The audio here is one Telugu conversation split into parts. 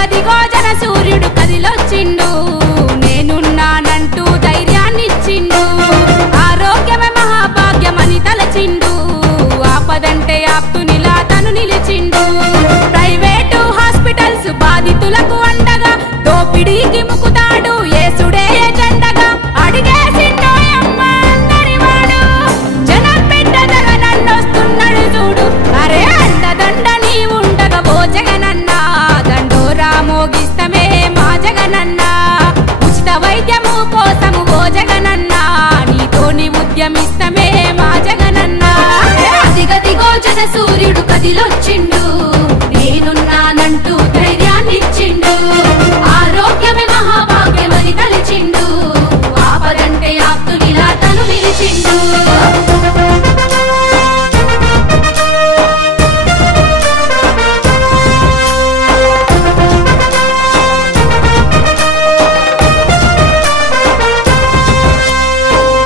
అదిగదిగో జన సూర్యుడు కదిలొచ్చిండు నేనున్నానంటూ ధైర్యాన్నిచ్చిండు ఆరోగ్యమే మహాభాగ్యమని తలచిండు ఆపదంటే ఆప్తునిలా తను నిలిచిండు ప్రైవేటు హాస్పిటల్స్ బాధితులకు అండగా దోపిడీకి ముకుతాడు యేసుడే ఎజెండగా అడిగేసిండో యమ్మ అందరివాడు జనం బిడ్డగా నన్నొస్తున్నాడు చూడు అరే అండదండ నీ ఉండగా ఓ జగనన్న దండోరా మోగిస్తమే మా జగనన్న ఉచిత వైద్యము కోసము ఓ జగనన్న నీతోని ఉద్యమిస్తమే మా జగనన్న అదిగదిగో జన సూర్యుడు కదిలొచ్చిండు నేనున్నానంటూ ధైర్యాన్నిచ్చిండు ఆరోగ్యమే మహాభాగ్యమని తలచిండు ఆపదంటే ఆప్తునిలా తను నిలిచిండు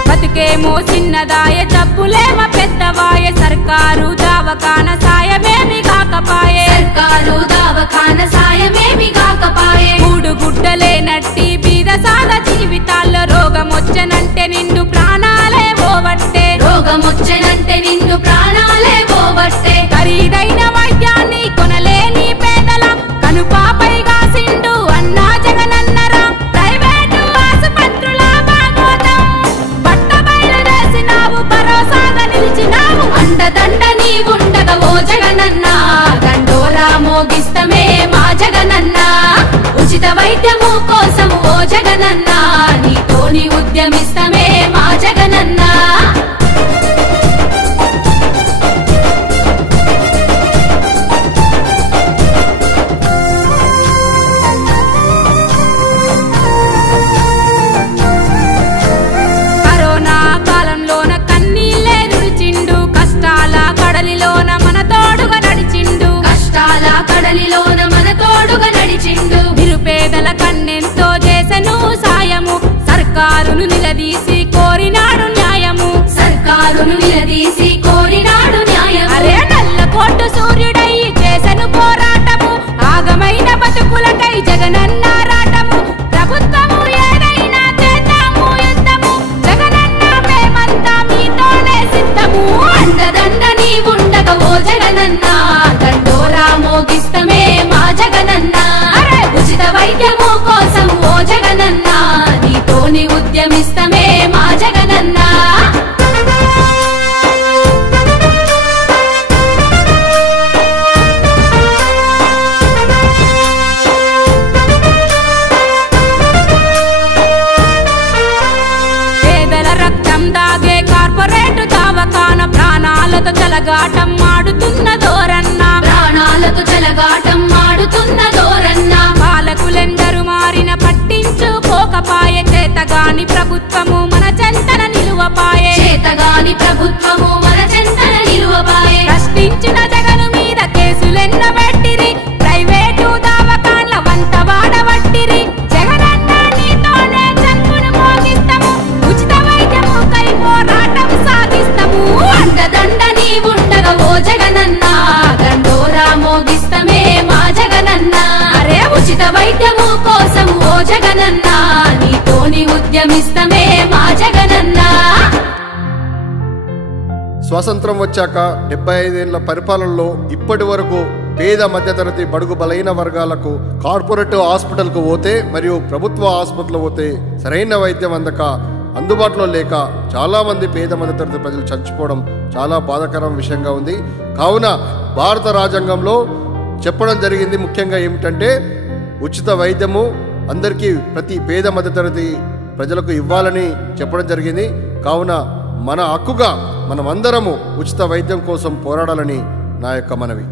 బతుకేమో చిన్నదాయ జబ్బులేమ పెద్దవాయ సర్కారు దవాఖాన సాయమేమి కాకపాయే సర్కారు దవాఖాన సాయమేమి కాకపాయే మూడు గుడ్డలేనట్టి బీద సాద జీవితాల్లో రోగమొచ్చనంటే నిండు ప్రాణాలే పోవట్టే రోగమొచ్చనంటే నిండు ప్రాణాలే పోవట్టే ఖరీదైన వైద్యాన్ని కొనలేని పేదల కనుపాపై కాసిండు అన్నా జగనన్నరా ప్రైవేటు ఆసుపత్రుల భాగోతం బట్ట బయలుదేసినావు భరోసాగా నిలిచినావు అండదండ నీ ఉండగా ఓ జగనన్న దండోరా మోగిస్తమే మా జగనన్న ఉచిత వైద్యము కోసము ఓ జగనన్న నీతోని ఉద్యమిస్తమే మా జగనన్న కరోనా కాలంలోన కన్నీళ్ళే దుడిచిండు కష్టాల కడలిలోన మన తోడుగా నడిచిండు కష్టాల కడలిలోన మన తోడుగా నడిచిండు నిరుపేదల కన్నెంతో చేసెను సాయము సర్కారును నిలదీసి కోరినాడు న్యాయము సర్కారును నిలదీసి కోరినాడు న్యాయము అరే నల్ల కోటు సూర్యుడై చేసెను పోరాటము ఆగమైన బతుకులకై జగనన్న రాటము ప్రభుత్వము ఏదైనా చేద్దాము యుద్ధము జగనన్న మేమంతా మీతోనే సిద్ధము అండదండ నీ ఉండగా ఓ జగనన్న దండోరా మోగిస్తమే మా జగనన్న అరే ఉచిత వైద్యము కోసం ఓ జగనన్న నీతోని ఉద్యమిస్తమే మా జగనన్న పేదల రక్తం దాగే కార్పొరేట్ దవాఖాన ప్రాణాలతో చెలగాటం ఆడుతున్న దోరన్న ప్రాణాలతో చెలగాటం ఆడుతున్న దోరన్న పాలకులెందరు మారిన పట్టించుకోకపాయే చేతగాని ప్రభుత్వము మన చెంతన నిలువపాయే చేతగాని ప్రభుత్వము మన చెంతన నిలువపాయే ప్రశ్నించిన జగను మీద కేసులెన్న పెట్టిరి ప్రైవేటు దవాఖాన్ల వంట వాడబట్టిరి జగనన్న నీతోనే చెప్పును మోగిస్తాము ఉచిత వైద్యము కై పోరాటం సాగిస్తాము అండదండ నీ ఉండగా ఓ జగనన్న దండోరా మోగిస్తమే మా జగనన్న అరే ఉచిత వైద్యము కోసం ఓ జగనన్న నీతోని ఉద్యమిస్తమే మా జగనన్న స్వాతంత్రం వచ్చాక 75 ఏళ్ల పరిపాలనలో ఇప్పటి వరకు పేద మధ్యతరగతి బడుగు బలైన వర్గాలకు కార్పొరేట్ హాస్పిటల్కు పోతే మరియు ప్రభుత్వ ఆసుపత్రులు పోతే సరైన వైద్యం అందక అందుబాటులో లేక చాలామంది పేద మధ్యతరగతి ప్రజలు చచ్చిపోవడం చాలా బాధాకరం విషయంగా ఉంది. కావున భారత రాజ్యాంగంలో చెప్పడం జరిగింది ముఖ్యంగా ఏమిటంటే ఉచిత వైద్యము అందరికీ ప్రతి పేద మధ్యతరగతి ప్రజలకు ఇవ్వాలని చెప్పడం జరిగింది. కావున మన హక్కుగా మనమందరము ఉచిత వైద్యం కోసం పోరాడాలని నా యొక్క మనవి.